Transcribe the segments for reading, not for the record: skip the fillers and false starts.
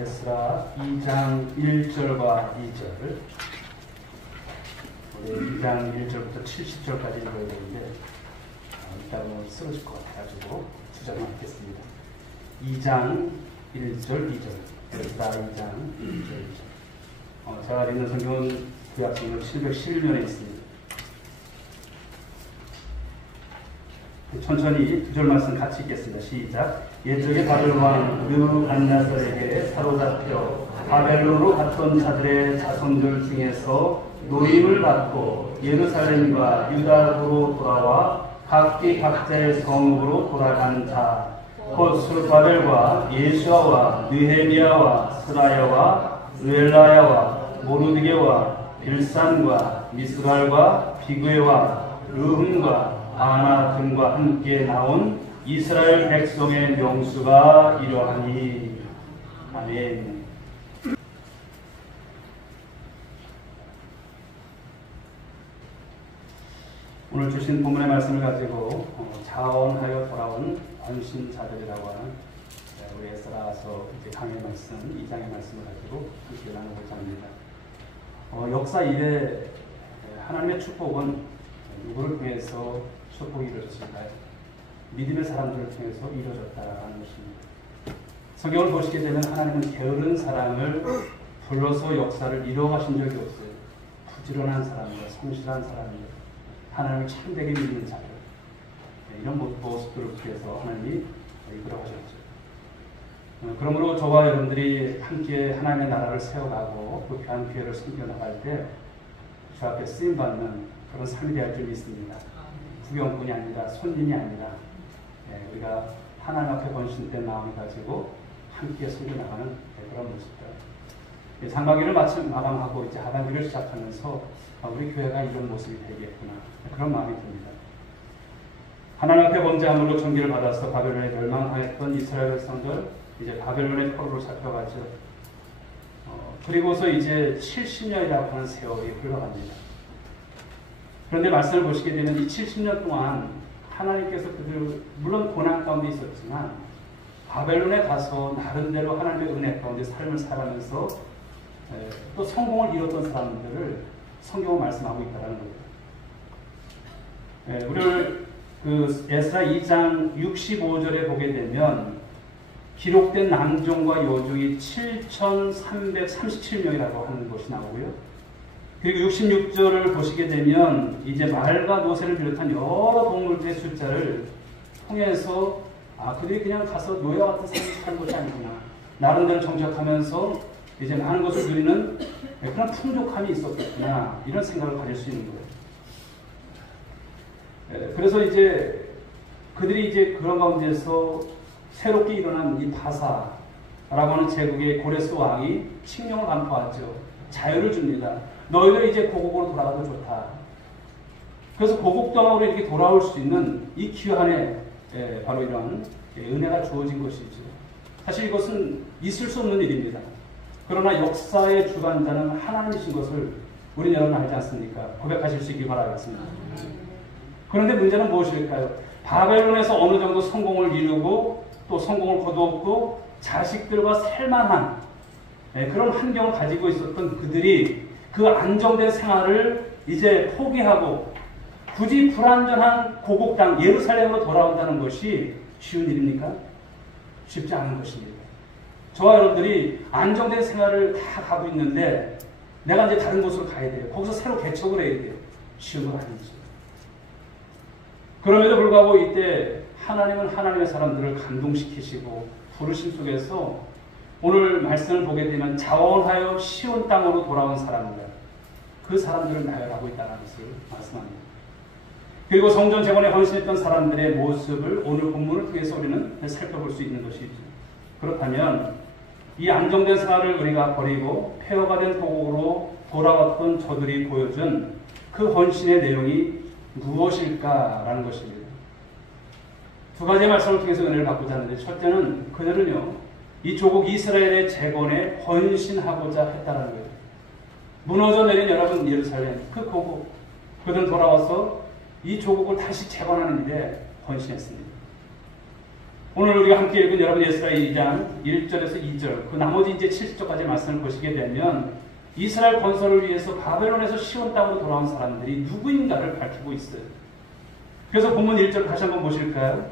에스라 2장 1절과 2절, 2장 1절부터 70절까지 읽어야 되는데 일단은 쓰러질 것 같아가지고 주저만 읽겠습니다. 2장 1절 2절, 에스라 2장 1절 2절. 제가 읽는 성경은 구약성경 711년에 있습니다. 천천히 두 절 말씀 같이 읽겠습니다. 시작. 옛적에 바벨론 왕 느부갓네살에게 사로잡혀 바벨론으로 갔던 자들의 자손들 중에서 노임을 받고 예루살렘과 유다로 돌아와 각기 각자의 성읍으로 돌아간 자, 곧 스룹바벨과 예수아와 느헤미야와 스라야와 르엘라야와 모르드게와 빌산과 미스갈과 비그웨와 르흠과 아나 등과 함께 나온 이스라엘 백성의 명수가 이러하니. 아멘. 오늘 주신 본문의 말씀을 가지고 자원하여 돌아온 헌신자들이라고 하는 우리 에스라서 강의 말씀, 2장의 말씀을 가지고 함께 나눠보자 합니다. 역사 이래 하나님의 축복은 누구를 통해서 축복이 이루어졌을까요? 믿음의 사람들을 통해서 이루어졌다는 것입니다. 성경을 보시게 되면 하나님은 게으른 사람을 불러서 역사를 이루어가신 적이 없어요. 부지런한 사람들, 성실한 사람들, 하나님을 참되게 믿는 자들, 이런 모습들을 통해서 하나님이 이끌어가셨죠. 그러므로 저와 여러분들이 함께 하나님의 나라를 세워가고 그 귀한 교회를 섬겨나갈 때 주 앞에 쓰임받는 그런 삶이 되어야 할 줄 믿습니다. 구경꾼이 아니라 손님이 아니라 우리가 하나님 앞에 번신된 마음을 가지고 함께 섬겨나가는 그런 모습들. 상반기를 마감하고 이제 하반기를 시작하면서 우리 교회가 이런 모습이 되겠구나, 그런 마음이 듭니다. 하나님 앞에 범죄함으로 정죄를 받아서 바벨론에 멸망당했던 이스라엘 백성들, 이제 바벨론의 포로로 잡혀가죠. 그리고서 이제 70년이라고 하는 세월이 흘러갑니다. 그런데 말씀을 보시게 되면 이 70년 동안 하나님께서 그들, 물론 고난 가운데 있었지만 바벨론에 가서 나름대로 하나님의 은혜 가운데 삶을 살아가면서 또 성공을 이뤘던 사람들을 성경은 말씀하고 있다는 거예요. 우리를 그 에스라 2장 65절에 보게 되면 기록된 남종과 여종이 7,337명이라고 하는 것이 나오고요. 그리고 66절을 보시게 되면 이제 말과 노새를 비롯한 여러 동물들의 숫자를 통해서 그들이 그냥 가서 노예와 같은 삶을 사는 것이 아니구나, 나름대로 정착하면서 이제 많은 것을 누리는 그런 풍족함이 있었겠구나, 이런 생각을 가질 수 있는 거예요. 그래서 이제 그들이 이제 그런 가운데서 새롭게 일어난 이 바사라고 하는 제국의 고레스 왕이 칙령을 간파하죠. 자유를 줍니다. 너희들 이제 고국으로 돌아가도 좋다. 그래서 고국 땅으로 이렇게 돌아올 수 있는 이 기한에 바로 이런 은혜가 주어진 것이죠. 사실 이것은 있을 수 없는 일입니다. 그러나 역사의 주관자는 하나님이신 것을 우리 여러분 알지 않습니까? 고백하실 수 있길 바라겠습니다. 그런데 문제는 무엇일까요? 바벨론에서 어느 정도 성공을 이루고 또 성공을 거두었고 자식들과 살만한 그런 환경을 가지고 있었던 그들이 그 안정된 생활을 이제 포기하고 굳이 불완전한 고국 땅 예루살렘으로 돌아온다는 것이 쉬운 일입니까? 쉽지 않은 것입니다. 저와 여러분들이 안정된 생활을 다 가고 있는데 내가 이제 다른 곳으로 가야 돼요. 거기서 새로 개척을 해야 돼요. 쉬운 건 아니죠. 그럼에도 불구하고 이때 하나님은 하나님의 사람들을 감동시키시고 부르심 속에서 오늘 말씀을 보게 되면 자원하여 시온 땅으로 돌아온 사람들, 그 사람들을 나열하고 있다는 것을 말씀합니다. 그리고 성전 재건에 헌신했던 사람들의 모습을 오늘 본문을 통해서 우리는 살펴볼 수 있는 것이죠. 그렇다면 이 안정된 생활을 우리가 버리고 폐허가 된 고국으로 돌아왔던 저들이 보여준 그 헌신의 내용이 무엇일까라는 것입니다. 두 가지의 말씀을 통해서 은혜를 받고자 하는데, 첫째는 그들은요, 이 조국 이스라엘의 재건에 헌신하고자 했다는 거예요. 무너져 내린 여러분 예루살렘, 그 고국, 그들은 돌아와서 이 조국을 다시 재건하는 일에 헌신했습니다. 오늘 우리가 함께 읽은 여러분 에스라 2장 1절에서 2절 그 나머지 이제 70절까지 말씀을 보시게 되면 이스라엘 건설을 위해서 바벨론에서 시온 땅으로 돌아온 사람들이 누구인가를 밝히고 있어요. 그래서 본문 1절 다시 한번 보실까요?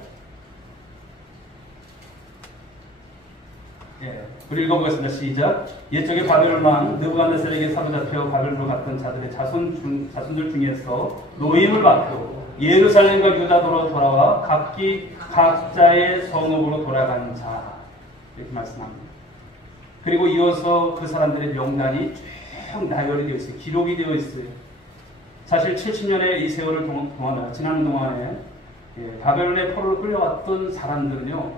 우리 읽어보겠습니다. 시작. 옛적에 바벨론 왕 느부갓네살에게 사로잡혀 바벨론으로 갔던 자들의 자손들 중에서 노임을 받고 예루살렘과 유다도로 돌아와 각자의 성읍으로 돌아간 자 이렇게 말씀합니다. 그리고 이어서 그 사람들의 명단이 쭉 나열이 되어 있어요. 기록이 되어 있어요. 사실 70년의 이 세월을 지나는 동안에 바벨론의 포로로 끌려왔던 사람들은요,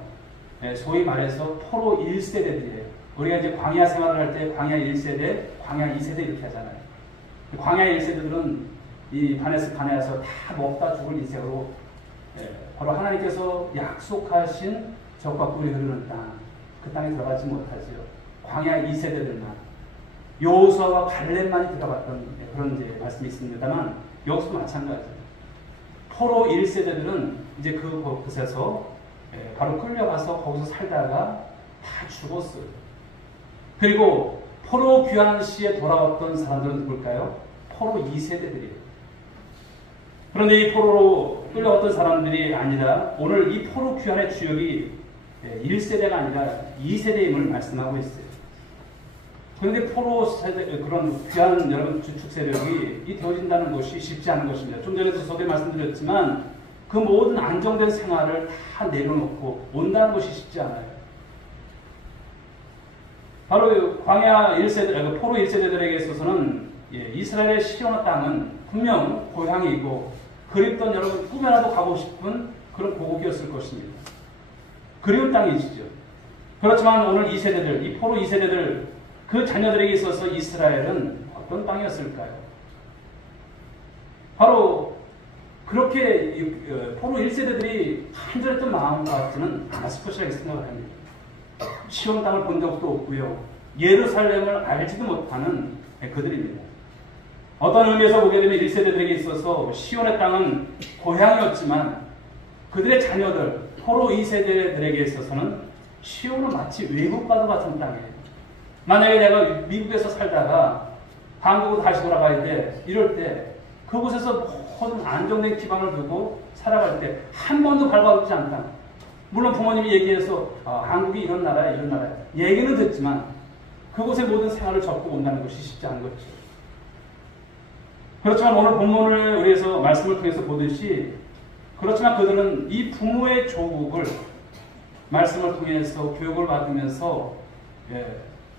소위 말해서 포로 1세대들이에요. 우리가 이제 광야 생활을 할 때 광야 1세대, 광야 2세대 이렇게 하잖아요. 광야 1세대들은 이 가나에서 다 먹다 죽을 인생으로 바로 하나님께서 약속하신 적과 꿀이 흐르는 땅, 그 땅에 들어가지 못하지요. 광야 2세대들만 여호수아와 갈렙만이 들어갔던 그런 이제 말씀이 있습니다만 여기서도 마찬가지예요. 포로 1세대들은 이제 그곳에서 바로 끌려가서 거기서 살다가 다 죽었어요. 그리고 포로 귀환 시에 돌아왔던 사람들은 누굴까요? 포로 2세대들이에요. 그런데 이 포로로 끌려왔던 사람들이 아니라 오늘 이 포로 귀환의 주역이 1세대가 아니라 2세대임을 말씀하고 있어요. 그런데 포로 세대, 그런 귀환 여러분 주축 세력이 되어진다는 것이 쉽지 않은 것입니다. 좀 전에도 저도 말씀드렸지만 그 모든 안정된 생활을 다 내려놓고 온다는 것이 쉽지 않아요. 바로 광야 1세대, 포로 1세대들에게 있어서는 이스라엘의 시온의 땅은 분명 고향이고 그립던 여러분 꿈에라도 가고 싶은 그런 고국이었을 것입니다. 그리운 땅이시죠. 그렇지만 오늘 2세대들, 이 포로 2세대들 그 자녀들에게 있어서 이스라엘은 어떤 땅이었을까요? 바로 그렇게 포로 1세대들이 간절했던 마음 같지는 않았을 것이라고 생각을 합니다. 시온 땅을 본 적도 없고요. 예루살렘을 알지도 못하는 그들입니다. 어떤 의미에서 보게 되면 1세대들에게 있어서 시온의 땅은 고향이었지만 그들의 자녀들, 포로 2세대들에게 있어서는 시온은 마치 외국과도 같은 땅이에요. 만약에 내가 미국에서 살다가 한국으로 다시 돌아가야 돼, 이럴 때 그곳에서 모든 안정된 기반을 두고 살아갈 때 한 번도 밟아보지 않다. 물론 부모님이 얘기해서 한국이 이런 나라야, 이런 나라야. 얘기는 듣지만 그곳의 모든 생활을 접고 온다는 것이 쉽지 않은 거죠. 그렇지만 오늘 본문을 위해서 말씀을 통해서 보듯이 그렇지만 그들은 이 부모의 조국을 말씀을 통해서 교육을 받으면서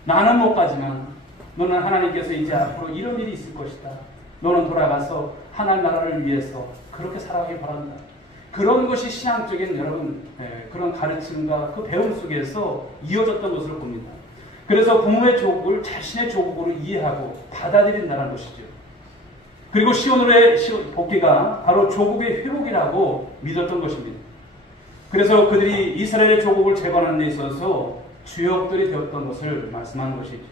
나는 못 가지만 너는 하나님께서 이제 앞으로 이런 일이 있을 것이다. 너는 돌아가서 하나님 나라를 위해서 그렇게 살아가길 바란다. 그런 것이 신앙적인 여러분 그런 가르침과 그 배움 속에서 이어졌던 것을 봅니다. 그래서 부모의 조국을 자신의 조국으로 이해하고 받아들인다는 것이죠. 그리고 시온으로의 복귀가 바로 조국의 회복이라고 믿었던 것입니다. 그래서 그들이 이스라엘의 조국을 재건하는 데 있어서 주역들이 되었던 것을 말씀하는 것이죠.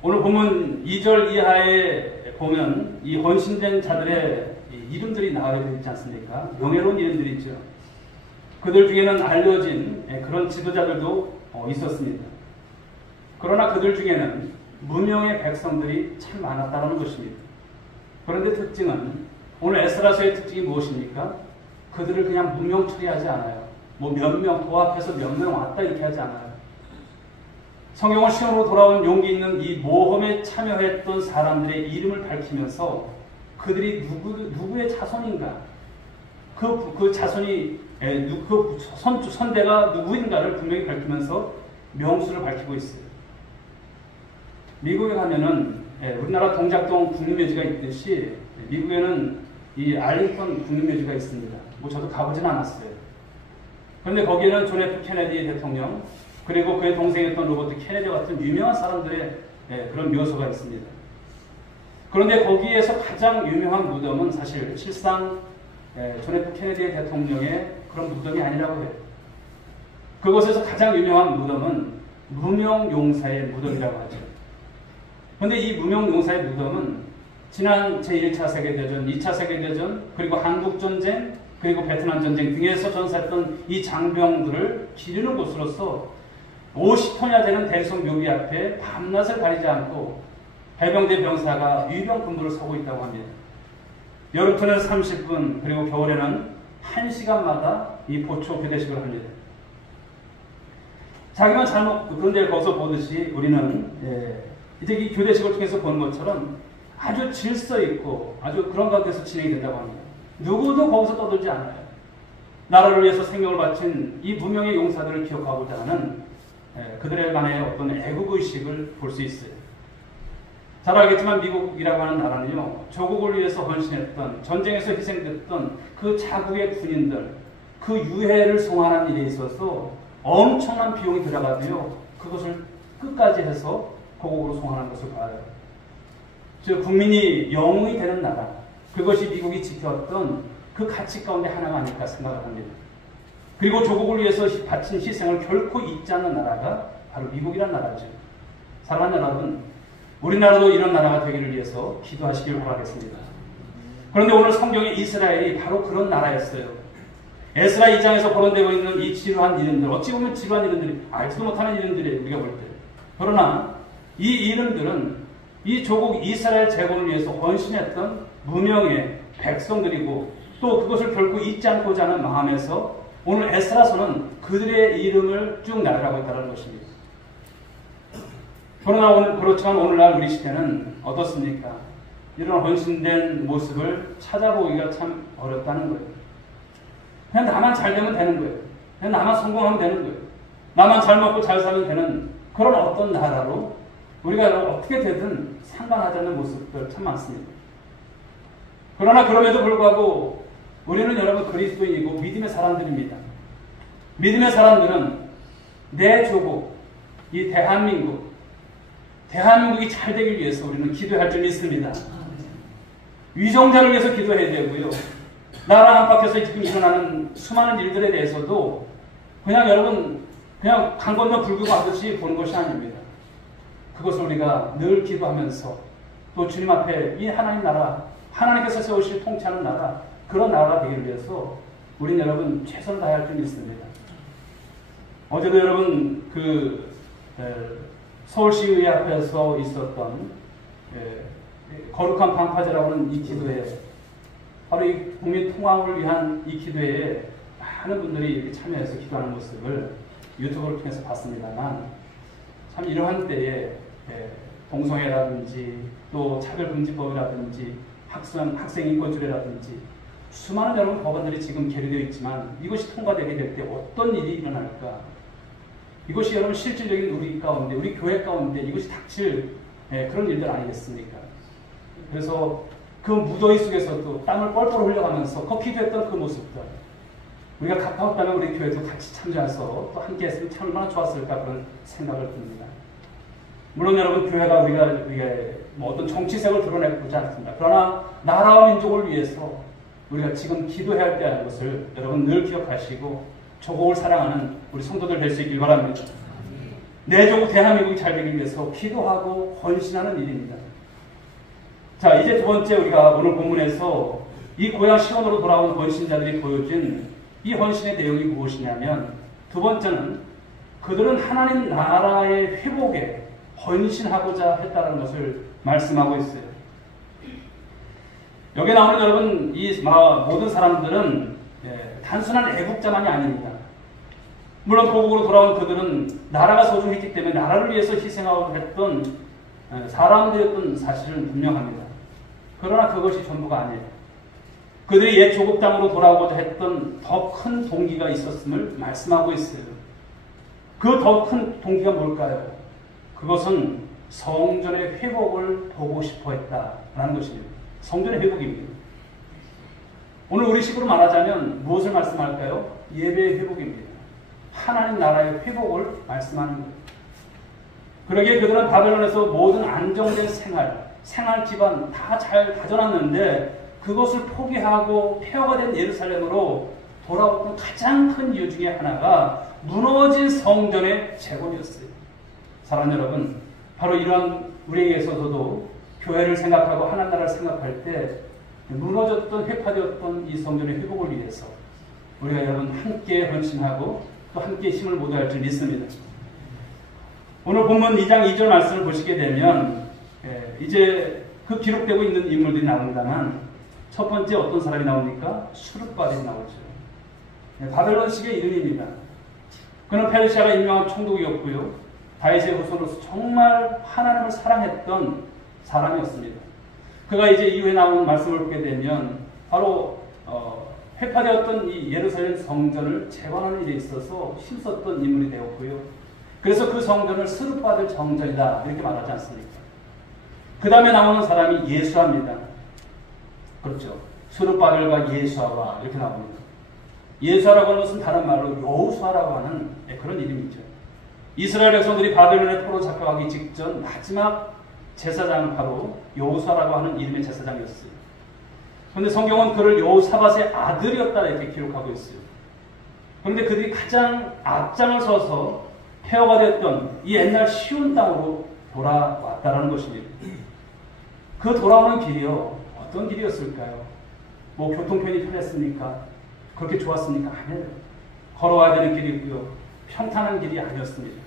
오늘 본문 2절 이하에 보면 이 헌신된 자들의 이름들이 나와야 되지 않습니까? 명예로운 이름들이 있죠. 그들 중에는 알려진 그런 지도자들도 있었습니다. 그러나 그들 중에는 무명의 백성들이 참 많았다는 것입니다. 그런데 특징은 오늘 에스라서의 특징이 무엇입니까? 그들을 그냥 무명 처리하지 않아요. 뭐 몇 명 도합해서 몇 명 왔다 이렇게 하지 않아요. 성경을 시온으로 돌아온 용기 있는 이 모험에 참여했던 사람들의 이름을 밝히면서 그들이 누구의 자손인가, 그 자손이 그 선대가 누구인가를 분명히 밝히면서 명수를 밝히고 있어요. 미국에 가면은 우리나라 동작동 국립묘지가 있듯이 미국에는 이 알링턴 국립묘지가 있습니다. 뭐 저도 가보진 않았어요. 그런데 거기에는 존 F 케네디 대통령 그리고 그의 동생이었던 로버트 케네디 같은 유명한 사람들의 그런 묘소가 있습니다. 그런데 거기에서 가장 유명한 무덤은 사실 실상 존 F 케네디 대통령의 그런 무덤이 아니라고 해요. 그곳에서 가장 유명한 무덤은 무명용사의 무덤이라고 하죠. 그런데 이 무명용사의 무덤은 지난 제1차 세계대전, 2차 세계대전, 그리고 한국전쟁, 그리고 베트남 전쟁 등에서 전사했던 이 장병들을 기리는 곳으로서 50톤이나 되는 대리석 묘비 앞에 밤낮을 가리지 않고 해병대 병사가 위병 근무를 서고 있다고 합니다. 여름철에는 30분, 그리고 겨울에는 1시간마다 이 보초 교대식을 합니다. 자기만 잘못, 그런데 거기서 보듯이 우리는 이제 이 교대식을 통해서 보는 것처럼 아주 질서 있고 아주 그런 가운데서 진행이 된다고 합니다. 누구도 거기서 떠들지 않아요. 나라를 위해서 생명을 바친 이 무명의 용사들을 기억하고자 하는 그들의 간의 어떤 애국의식을 볼 수 있어요. 잘 알겠지만 미국이라고 하는 나라는요, 조국을 위해서 헌신했던, 전쟁에서 희생됐던 그 자국의 군인들, 그 유해를 송환하는 일에 있어서 엄청난 비용이 들어가도요, 그것을 끝까지 해서 고국으로 송환하는 것을 봐요. 즉, 국민이 영웅이 되는 나라, 그것이 미국이 지켰던 그 가치 가운데 하나가 아닐까 생각을 합니다. 그리고 조국을 위해서 바친 희생을 결코 잊지 않는 나라가 바로 미국이란 나라죠. 사랑하는 여러분, 우리나라도 이런 나라가 되기를 위해서 기도하시길 바라겠습니다. 그런데 오늘 성경에 이스라엘이 바로 그런 나라였어요. 에스라 2장에서 거론되고 있는 이 지루한 이름들, 어찌 보면 지루한 이름들이 알지도 못하는 이름들이에요, 우리가 볼 때. 그러나 이 이름들은 이 조국 이스라엘 제국을 위해서 헌신했던 무명의 백성들이고, 또 그것을 결코 잊지 않고자 하는 마음에서 오늘 에스라서는 그들의 이름을 쭉 나열하고 있다는 것입니다. 그러나 그렇지만 오늘날 우리 시대는 어떻습니까? 이런 헌신된 모습을 찾아보기가 참 어렵다는 거예요. 그냥 나만 잘 되면 되는 거예요. 그냥 나만 성공하면 되는 거예요. 나만 잘 먹고 잘 살면 되는 그런 어떤 나라로 우리가 어떻게 되든 상관하지 않는 모습들 참 많습니다. 그러나 그럼에도 불구하고 우리는 여러분 그리스도인이고 믿음의 사람들입니다. 믿음의 사람들은 내 조국, 이 대한민국이 잘 되길 위해서 우리는 기도할 줄 믿습니다. 위정자를 위해서 기도해야 되고요. 나라 안팎에서 지금 일어나는 수많은 일들에 대해서도 그냥 여러분 그냥 강 건너 불 끄고 하듯이 보는 것이 아닙니다. 그것을 우리가 늘 기도하면서 또 주님 앞에 이 하나님 나라, 하나님께서 세우실 통치하는 나라, 그런 나라가 되기 위해서 우리는 여러분 최선을 다할 줄 믿습니다. 어제도 여러분 서울시의회 앞에서 있었던 거룩한 방파제라고 하는 이 기도회, 바로 이 국민 통합을 위한 이 기도회에 많은 분들이 이렇게 참여해서 기도하는 모습을 유튜브를 통해서 봤습니다만, 참 이러한 때에 동성애라든지 또 차별금지법이라든지 학생인권조례라든지 수많은 여러분 법안들이 지금 계류되어 있지만 이것이 통과되게 될 때 어떤 일이 일어날까? 이것이 여러분 실질적인 우리 가운데, 우리 교회 가운데 이것이 닥칠 그런 일들 아니겠습니까? 그래서 그 무더위 속에서도 땀을 뻘뻘 흘려가면서 기도했던 그 모습들, 우리가 가까웠다면 우리 교회도 같이 참여해서 또 함께 했으면 참 얼마나 좋았을까 그런 생각을 듭니다. 물론 여러분 교회가 우리가 뭐 어떤 정치색을 드러내고자 않습니다. 그러나 나라와 민족을 위해서 우리가 지금 기도해야 할 때라는 것을 여러분 늘 기억하시고 조국을 사랑하는 우리 성도들 될 수 있길 바랍니다. 내 조국 대한민국이 잘 되기 위해서 기도하고 헌신하는 일입니다. 자, 이제 두 번째 우리가 오늘 본문에서 이 고향 시온으로 돌아온 헌신자들이 보여준 이 헌신의 내용이 무엇이냐면, 두 번째는 그들은 하나님 나라의 회복에 헌신하고자 했다는 것을 말씀하고 있어요. 여기에 나오는 여러분 이 모든 사람들은 단순한 애국자만이 아닙니다. 물론 고국으로 돌아온 그들은 나라가 소중했기 때문에 나라를 위해서 희생하고 했던 사람들이었던 사실은 분명합니다. 그러나 그것이 전부가 아니에요. 그들이 옛 조국 땅으로 돌아오고자 했던 더 큰 동기가 있었음을 말씀하고 있어요. 그 더 큰 동기가 뭘까요? 그것은 성전의 회복을 보고 싶어 했다라는 것입니다. 성전의 회복입니다. 오늘 우리 식으로 말하자면 무엇을 말씀할까요? 예배의 회복입니다. 하나님 나라의 회복을 말씀하는 거예요. 그러기에 그들은 바벨론에서 모든 안정된 생활 기반 다 잘 다져놨는데 그것을 포기하고 폐허가 된 예루살렘으로 돌아왔던 가장 큰 이유 중에 하나가 무너진 성전의 재건이었어요. 사랑하는 여러분, 바로 이런 우리에게 있어서도 교회를 생각하고 하나님 나라를 생각할 때 무너졌던 회파되었던 이 성전의 회복을 위해서 우리가 여러분 함께 헌신하고 또 함께 힘을 모두할 줄 믿습니다. 오늘 본문 2장 2절 말씀을 보시게 되면 이제 그 기록되고 있는 인물들이 나온다만 첫 번째 어떤 사람이 나옵니까? 수르바벨이 나오죠. 바벨론식의 이름입니다. 그는 페르시아가 유명한 총독이었고요. 다윗의 후손으로서 정말 하나님을 사랑했던 사람이었습니다. 그가 이제 이후에 나오는 말씀을 보게 되면 바로 회파되었던 이 예루살렘 성전을 재건하는 일에 있어서 힘썼던 인물이 되었고요. 그래서 그 성전을 스룹바벨 정전이다 이렇게 말하지 않습니까? 그 다음에 나오는 사람이 예수아입니다. 그렇죠. 스룹바벨과 예수아가 이렇게 나옵니다. 예수아라고 하는 것은 다른 말로 여호수아라고 하는 그런 이름이죠. 이스라엘 백성들이 바벨론에 포로 잡혀가기 직전 마지막 제사장은 바로 여호수아라고 하는 이름의 제사장이었어요. 그런데 성경은 그를 여호사밧의 아들이었다 이렇게 기록하고 있어요. 그런데 그들이 가장 앞장을 서서 폐허가 되었던 이 옛날 시온 땅으로 돌아왔다라는 것입니다. 그 돌아오는 길이요. 어떤 길이었을까요? 뭐 교통편이 편했습니까? 그렇게 좋았습니까? 아니에요. 걸어와야 되는 길이고요. 평탄한 길이 아니었습니다.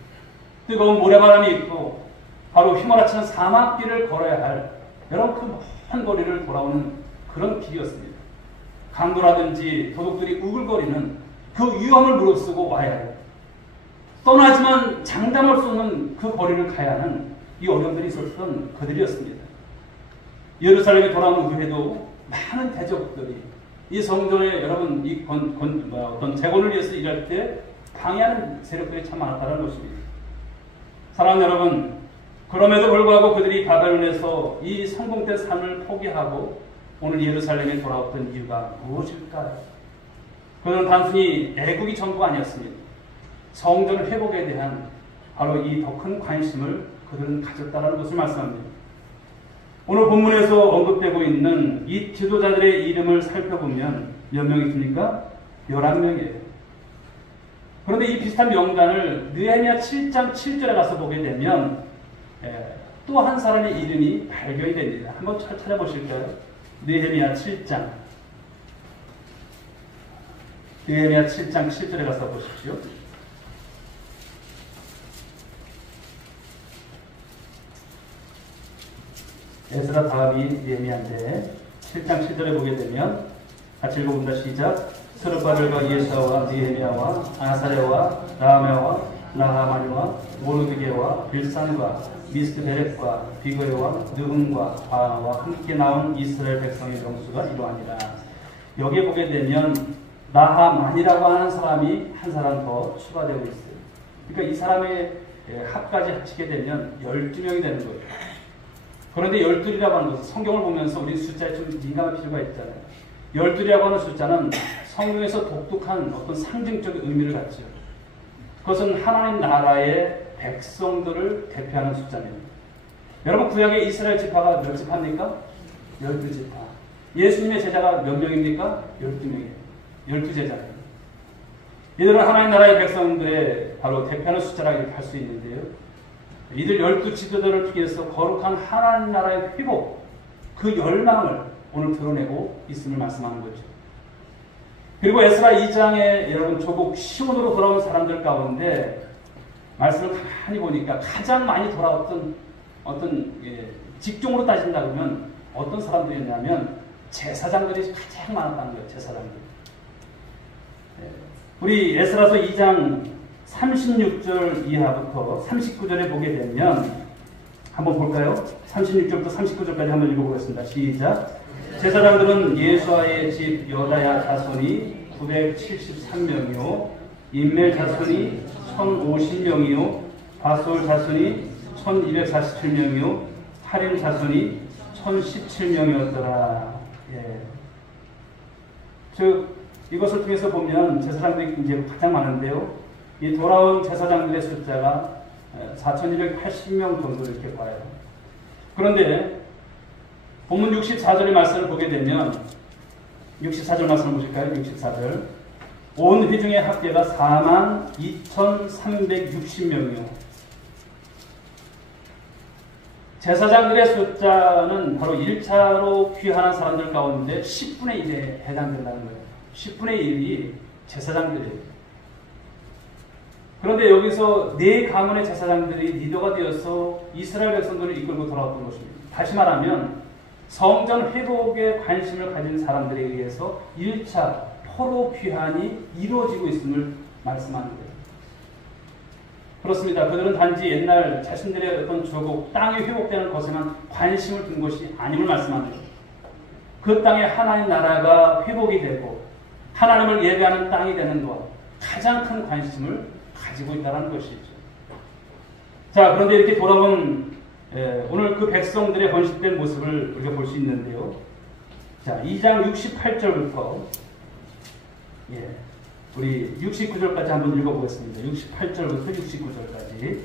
뜨거운 모래바람이 있고 바로 휘몰아치는 사막길을 걸어야 할 여러분 그 먼 거리를 돌아오는 그런 길이었습니다. 강도라든지 도둑들이 우글거리는 그 위험을 무릅쓰고 와야 해요. 떠나지만 장담할 수 없는 그 거리를 가야 하는 이 어려움들이 있었던 그들이었습니다. 예루살렘에 돌아온 후에도 많은 대적들이 이 성전에 여러분 어떤 재건을 위해서 일할 때 방해하는 세력들이 참 많았다는 것입니다. 사랑하는 여러분, 그럼에도 불구하고 그들이 바벨론에서 이 성공된 삶을 포기하고 오늘 예루살렘에 돌아왔던 이유가 무엇일까요? 그는 단순히 애국이 전부가 아니었습니다. 성전 회복에 대한 바로 이 더 큰 관심을 그들은 가졌다는 것을 말씀합니다. 오늘 본문에서 언급되고 있는 이 지도자들의 이름을 살펴보면 몇 명이십니까? 11명이에요. 그런데 이 비슷한 명단을 느헤미야 7장 7절에 가서 보게 되면 또 한 사람의 이름이 발견이 됩니다. 한번 찾아보실까요? 느헤미야 7장. 느헤미야 7장 7절에 가서 보십시오. 에스라 다음이 느헤미야인데 7장 7절에 보게 되면 같이 읽어본다. 시작. 스룹바벨과 예수아와 느헤미야와 아사랴와 라하메와 나하마니와 모르드게와 빌산과 미스드베렉과 비거레와 느음과 바와 함께 나온 이스라엘 백성의 명수가 이러하니라. 여기에 보게 되면 나하만이라고 하는 사람이 한 사람 더 추가되고 있어요. 그러니까 이 사람의 합까지 합치게 되면 12명이 되는 거예요. 그런데 12이라고 하는 것은 성경을 보면서 우리 숫자에 좀 민감할 필요가 있잖아요. 12이라고 하는 숫자는 성경에서 독특한 어떤 상징적인 의미를 갖죠. 그것은 하나님 나라의 백성들을 대표하는 숫자입니다. 여러분 구약의 이스라엘 지파가 몇 지파입니까? 12지파. 예수님의 제자가 몇 명입니까? 12명이에요. 12제자예요. 이들은 하나님 나라의 백성들의 바로 대표하는 숫자라고 할 수 있는데요. 이들 12지도자를 통해서 거룩한 하나님 나라의 회복, 그 열망을 오늘 드러내고 있음을 말씀하는 거죠. 그리고 에스라 2장에 여러분 조국 시온으로 돌아온 사람들 가운데 말씀을 가만히 보니까 가장 많이 돌아왔던 어떤 직종으로 따진다 그러면 어떤 사람들이었냐면 제사장들이 가장 많았다는 거예요. 제사장들. 우리 에스라서 2장 36절 이하부터 39절에 보게 되면 한번 볼까요? 36절부터 39절까지 한번 읽어보겠습니다. 시작. 제사장들은 예수아의 집 여다야 자손이 973명이요 임멜 자손이 1050명이요 바솔 자손이 1247명이요 하림 자손이 1017명이었더라. 예. 즉 이것을 통해서 보면 제사장들이 이제 가장 많은데요. 이 돌아온 제사장들의 숫자가 4280명 정도 이렇게 봐요. 그런데 본문 64절의 말씀을 보게 되면 64절 말씀을 보실까요? 64절. 온 회중의 합계가 42,360명이요. 제사장들의 숫자는 바로 1차로 귀환한 사람들 가운데 10분의 1에 해당된다는 거예요. 10분의 1이 제사장들이에요. 그런데 여기서 네 가문의 제사장들이 리더가 되어서 이스라엘 백성들을 이끌고 돌아왔던 것입니다. 다시 말하면 성전 회복에 관심을 가진 사람들에 의해서 1차 포로 귀환이 이루어지고 있음을 말씀하는 거예요. 그렇습니다. 그들은 단지 옛날 자신들의 어떤 조국, 땅이 회복되는 것에만 관심을 둔 것이 아님을 말씀합니다. 그 땅에 하나님 나라가 회복이 되고 하나님을 예배하는 땅이 되는 것, 가장 큰 관심을 가지고 있다는 것이죠. 자, 그런데 이렇게 돌아본 오늘 그 백성들의 헌신된 모습을 우리가 볼 수 있는데요. 자, 2장 68절부터 우리 69절까지 한번 읽어보겠습니다. 68절부터 69절까지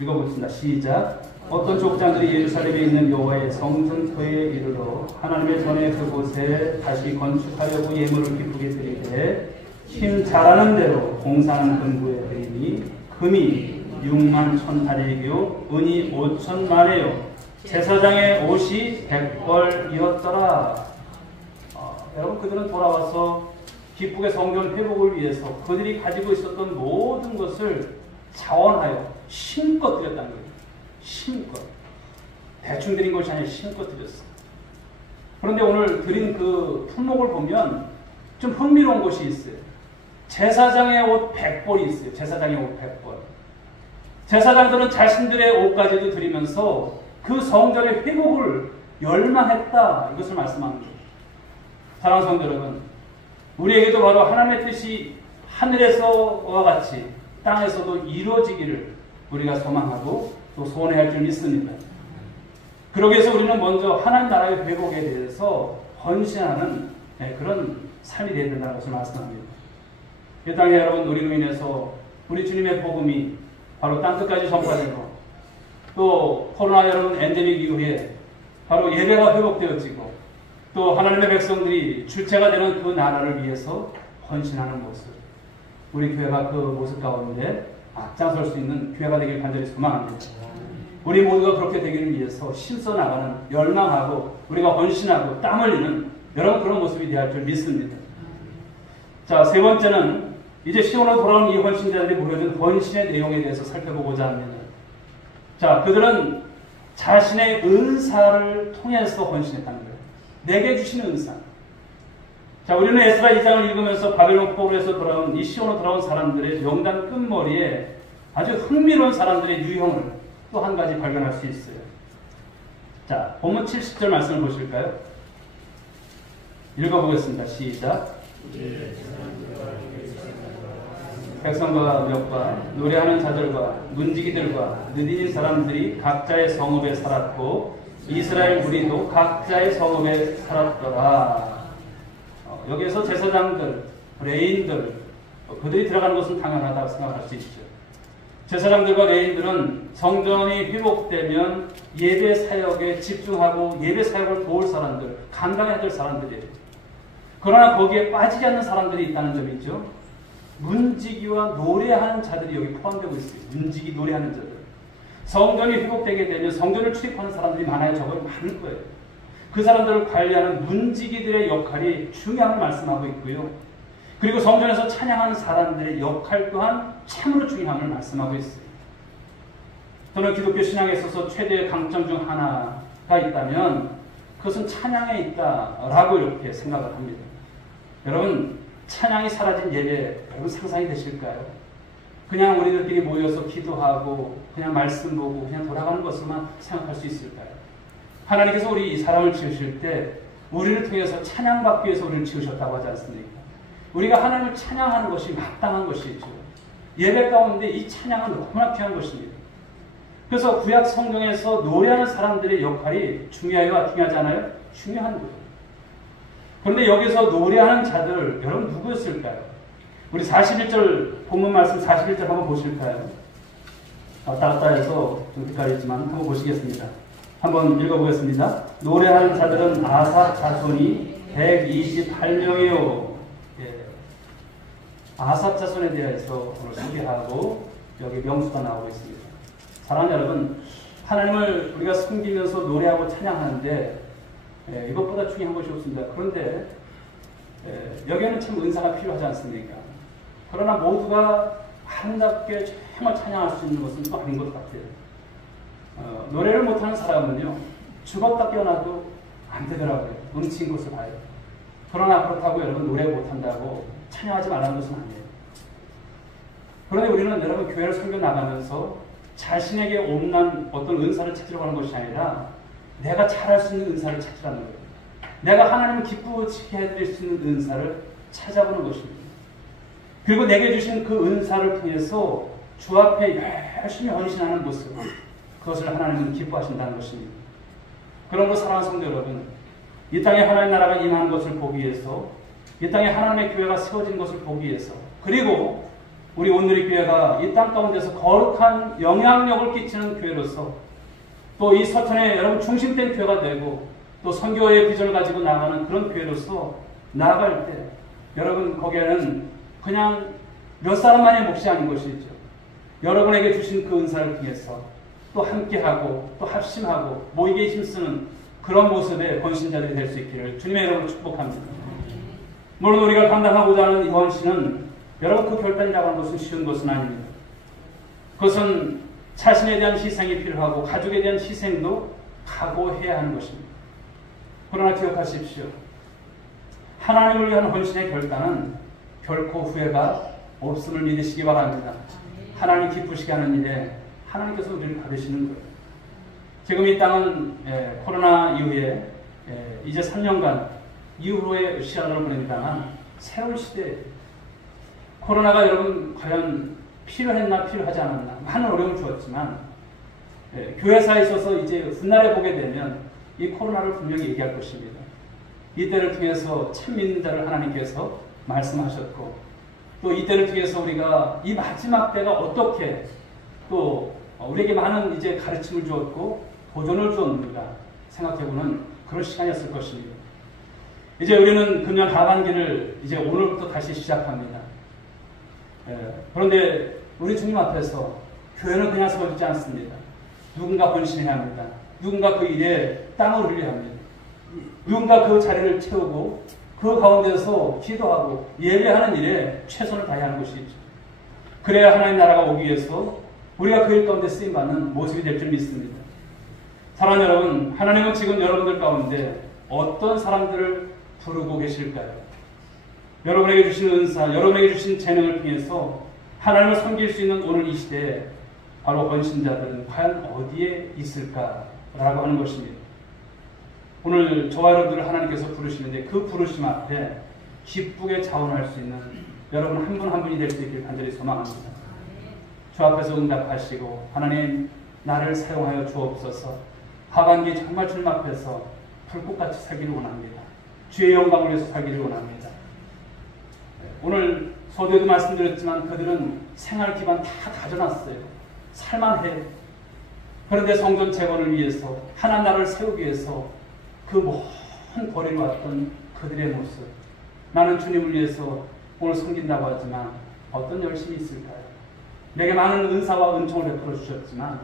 읽어보겠습니다. 시작. 어떤 족장들이 예루살렘에 있는 여호와의 성전터에 이르러 하나님의 전에 그곳에 다시 건축하려고 예물을 기쁘게 드리되 힘 잘하는 대로 공사하는 금부에 드리니 금이 6만 1,000다리이요 은이 5,000마리요 제사장의 옷이 100벌이었더라. 여러분, 그들은 돌아와서 기쁘게 성전 회복을 위해서 그들이 가지고 있었던 모든 것을 자원하여 힘껏 드렸다는 거예요. 힘껏. 대충 드린 것이 아니라 힘껏 드렸어요. 그런데 오늘 드린 그 품목을 보면 좀 흥미로운 것이 있어요. 제사장의 옷 100벌이 있어요. 제사장의 옷 100벌. 제사장들은 자신들의 옷까지도 드리면서 그 성전의 회복을 열망했다. 이것을 말씀하는 거예요. 사랑하는 성도 여러분, 우리에게도 바로 하나님의 뜻이 하늘에서와 같이 땅에서도 이루어지기를 우리가 소망하고 또 소원해야 할 줄 믿습니다. 그러기 위해서 우리는 먼저 하나님 나라의 회복에 대해서 헌신하는 그런 삶이 되어야 된다는 것을 말씀합니다. 이 땅에 여러분, 우리로 인해서 우리 주님의 복음이 바로 땅끝까지 전파되고 또 코로나 여러분 엔데믹 이후에 바로 예배가 회복되어지고 또 하나님의 백성들이 주체가 되는 그 나라를 위해서 헌신하는 모습, 우리 교회가 그 모습 가운데 앞장설 수 있는 교회가 되길 간절히 소망합니다. 우리 모두가 그렇게 되기를 위해서 힘써 나가는, 열망하고 우리가 헌신하고 땀 흘리는 여러분 그런 모습이 되어야 할 줄 믿습니다. 자, 세 번째는 이제 시온으로 돌아온 이 헌신자들이 보여준 헌신의 내용에 대해서 살펴보고자 합니다. 자, 그들은 자신의 은사를 통해서 헌신했다는 거예요. 내게 주신 은사. 자, 우리는 에스라 2장을 읽으면서 바벨론 포로에서 돌아온 이 시온으로 돌아온 사람들의 명단 끝머리에 아주 흥미로운 사람들의 유형을 또 한 가지 발견할 수 있어요. 자, 본문 70절 말씀을 보실까요? 읽어보겠습니다. 시작. 백성과 무역과 노래하는 자들과 문지기들과 느디닌 사람들이 각자의 성읍에 살았고 이스라엘 무리도 각자의 성읍에 살았더라. 여기에서 제사장들, 레인들, 그들이 들어가는 것은 당연하다고 생각할 수 있죠. 제사장들과 레인들은 성전이 회복되면 예배 사역에 집중하고 예배 사역을 도울 사람들, 감당해야 될 사람들이에요. 그러나 거기에 빠지지 않는 사람들이 있다는 점이죠. 문지기와 노래하는 자들이 여기 포함되고 있어요. 문지기, 노래하는 자들. 성전이 회복되게 되면 성전을 출입하는 사람들이 많아요. 적어도 많을 거예요. 그 사람들을 관리하는 문지기들의 역할이 중요함을 말씀하고 있고요. 그리고 성전에서 찬양하는 사람들의 역할 또한 참으로 중요함을 말씀하고 있어요. 저는 기독교 신앙에 있어서 최대의 강점 중 하나가 있다면 그것은 찬양에 있다라고 이렇게 생각을 합니다. 여러분, 찬양이 사라진 예배 여러분 상상이 되실까요? 그냥 우리들끼리 모여서 기도하고 그냥 말씀 보고 그냥 돌아가는 것으로만 생각할 수 있을까요? 하나님께서 우리 이 사람을 지으실 때 우리를 통해서 찬양받기 위해서 우리를 지으셨다고 하지 않습니까? 우리가 하나님을 찬양하는 것이 마땅한 것이죠. 예배 가운데 이 찬양은 너무나 귀한 것입니다. 그래서 구약 성경에서 노래하는 사람들의 역할이 중요해요? 중요하지 않아요? 중요한 거죠. 그런데 여기서 노래하는 자들 여러분 누구였을까요? 우리 41절 본문 말씀 41절 한번 보실까요? 왔다 갔다 해서 좀 헷갈리지만 한번 보시겠습니다. 한번 읽어보겠습니다. 노래하는 자들은 아삽 자손이 128명이요. 아삽 자손에 대해서 오늘 소개하고 여기 명수가 나오고 있습니다. 사랑하는 여러분, 하나님을 우리가 섬기면서 노래하고 찬양하는데 이것보다 중요한 것이 없습니다. 그런데 여기에는 참 은사가 필요하지 않습니까? 그러나 모두가 아름답게 정말 찬양할 수 있는 것은 또 아닌 것 같아요. 노래를 못하는 사람은요, 죽었다 깨어나도 안 되더라고요. 음치인 것을 봐요. 그러나 그렇다고 여러분 노래 못한다고 찬양하지 말라는 것은 아니에요. 그런데 우리는 여러분 교회를 섬겨 나가면서 자신에게 없는 어떤 은사를 찾으려고 하는 것이 아니라 내가 잘할 수 있는 은사를 찾으라는 거예요. 내가 하나님을 기쁘시게 해드릴 수 있는 은사를 찾아보는 것입니다. 그리고 내게 주신 그 은사를 통해서 주 앞에 열심히 헌신하는 모습, 그것을 하나님은 기뻐하신다는 것입니다. 그러므로 사랑하는 성도 여러분, 이 땅에 하나님의 나라가 임하는 것을 보기 위해서, 이 땅에 하나님의 교회가 세워진 것을 보기 위해서, 그리고 우리 온누리 교회가 이 땅 가운데서 거룩한 영향력을 끼치는 교회로서 또 이 서천에 여러분 중심된 교회가 되고 또 선교의 비전을 가지고 나가는 그런 교회로서 나아갈 때 여러분 거기에는 그냥 몇 사람만의 몫이 아닌 것이죠. 여러분에게 주신 그 은사를 통해서 또 함께하고 또 합심하고 모이게 힘쓰는 그런 모습의 헌신자들이 될 수 있기를 주님의 이름으로 축복합니다. 물론 우리가 감당하고자 하는 이 헌신은 여러분 그 결단이라고 하는 것은 쉬운 것은 아닙니다. 그것은 자신에 대한 희생이 필요하고 가족에 대한 희생도 각오해야 하는 것입니다. 그러나 기억하십시오. 하나님을 위한 헌신의 결단은 결코 후회가 없음을 믿으시기 바랍니다. 하나님 기쁘시게 하는 일에 하나님께서 우리를 받으시는 거예요. 지금 이 땅은 코로나 이후에 이제 3년간 이후로의 시간을 보냅니다만 새로운 시대에 코로나가 여러분 과연 필요했나 필요하지 않았나 많은 어려움을 주었지만 교회사에 있어서 이제 훗날에 보게 되면 이 코로나를 분명히 얘기할 것입니다. 이때를 통해서 참 믿는 자를 하나님께서 말씀하셨고 또 이때를 통해서 우리가 이 마지막 때가 어떻게 또 우리에게 많은 이제 가르침을 주었고 도전을 주었는가 생각해보는 그런 시간이었을 것입니다. 이제 우리는 금년 하반기를 이제 오늘부터 다시 시작합니다. 그런데 우리 주님 앞에서 교회는 그냥 서두지 않습니다. 누군가 헌신해야 합니다. 누군가 그 일에 땀을 흘려야 합니다. 누군가 그 자리를 채우고 그 가운데서 기도하고 예배하는 일에 최선을 다해야 하는 것이죠. 그래야 하나님 나라가 오기 위해서 우리가 그 일 가운데 쓰임받는 모습이 될 줄 믿습니다. 사랑하는 여러분, 하나님은 지금 여러분들 가운데 어떤 사람들을 부르고 계실까요? 여러분에게 주신 은사, 여러분에게 주신 재능을 통해서 하나님을 섬길 수 있는 오늘 이 시대에 바로 헌신자들은 과연 어디에 있을까라고 하는 것입니다. 오늘 저와 여러분들을 하나님께서 부르시는데 그 부르심 앞에 기쁘게 자원할 수 있는 여러분 한 분 한 분이 될 수 있길 간절히 소망합니다. 주 앞에서 응답하시고 하나님 나를 사용하여 주옵소서. 하반기 정말 주님 앞에서 불꽃같이 살기를 원합니다. 주의 영광을 위해서 살기를 원합니다. 오늘 서두에도 말씀드렸지만 그들은 생활 기반 다 가져놨어요. 살만해. 그런데 성전 재건을 위해서 하나님 나라를 세우기 위해서 그 먼 거리를 왔던 그들의 모습. 나는 주님을 위해서 오늘 섬긴다고 하지만 어떤 열심이 있을까요? 내게 많은 은사와 은총을 베풀어 주셨지만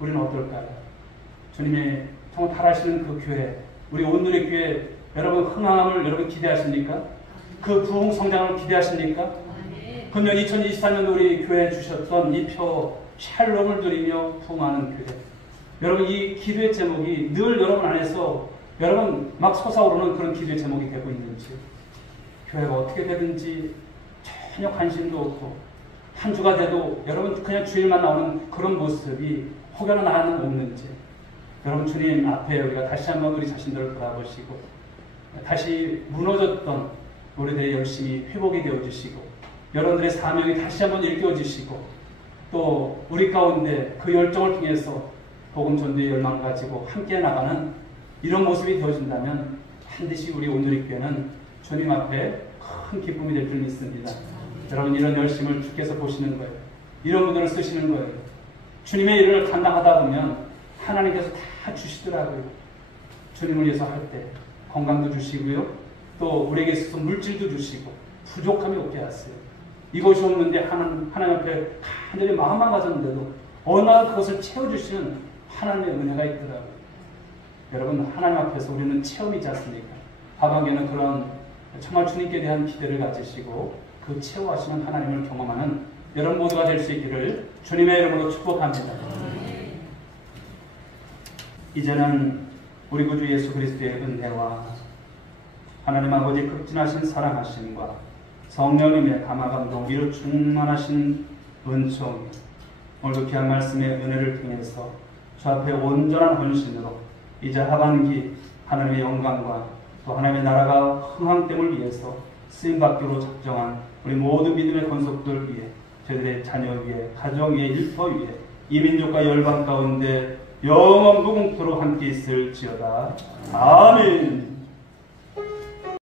우리는 어떨까요? 주님의 정말 바라시는 그 교회, 우리 온누리 교회 여러분 흥황함을 여러분 기대하십니까? 그 부흥 성장을 기대하십니까? 금년 2024년 우리 교회에 주셨던 이 표 샬롬을 누리며 부흥하는 교회. 여러분 이 기도의 제목이 늘 여러분 안에서 여러분 막 솟아오르는 그런 기도의 제목이 되고 있는지, 교회가 어떻게 되든지 전혀 관심도 없고 한 주가 돼도 여러분 그냥 주일만 나오는 그런 모습이 혹여나 나는 없는지, 여러분 주님 앞에 우리가 다시 한번 우리 자신들을 돌아보시고 다시 무너졌던 우리들의 열심이 회복이 되어주시고 여러분들의 사명이 다시 한번 일깨워주시고 또 우리 가운데 그 열정을 통해서 복음 전도의 열망을 가지고 함께 나가는 이런 모습이 되어진다면 반드시 우리 온누리 교회는 주님 앞에 큰 기쁨이 될 줄 믿습니다. 여러분 이런 열심을 주께서 보시는 거예요. 이런 분들을 쓰시는 거예요. 주님의 일을 감당하다 보면 하나님께서 다 주시더라고요. 주님을 위해서 할 때 건강도 주시고요. 또 우리에게 있어서 물질도 주시고 부족함이 없게 하세요. 이것이 없는데 하나님 앞에 간절히 마음만 가졌는데도 어느 날 그것을 채워주시는 하나님의 은혜가 있더라고요. 여러분, 하나님 앞에서 우리는 체험이지 않습니까? 하박에는 그런 정말 주님께 대한 기대를 가지시고 그 체험하시는 하나님을 경험하는 여러분 모두가 될 수 있기를 주님의 이름으로 축복합니다. 이제는 우리 구주 예수 그리스도의 은혜와 하나님 아버지 극진하신 사랑하심과 성령님의 감화감동 위로 충만하신 은총이 오늘도 귀한 말씀의 은혜를 통해서 주 앞에 온전한 헌신으로 이제 하반기 하나님의 영광과 또 하나님의 나라가 흥황됨을 위해서 쓰임받기로 작정한 우리 모든 믿음의 권속들 위해 저희들의 자녀 위에 가정 위에 일터 위에 이 민족과 열방 가운데 영원 무궁토록 함께 있을지어다. 아멘.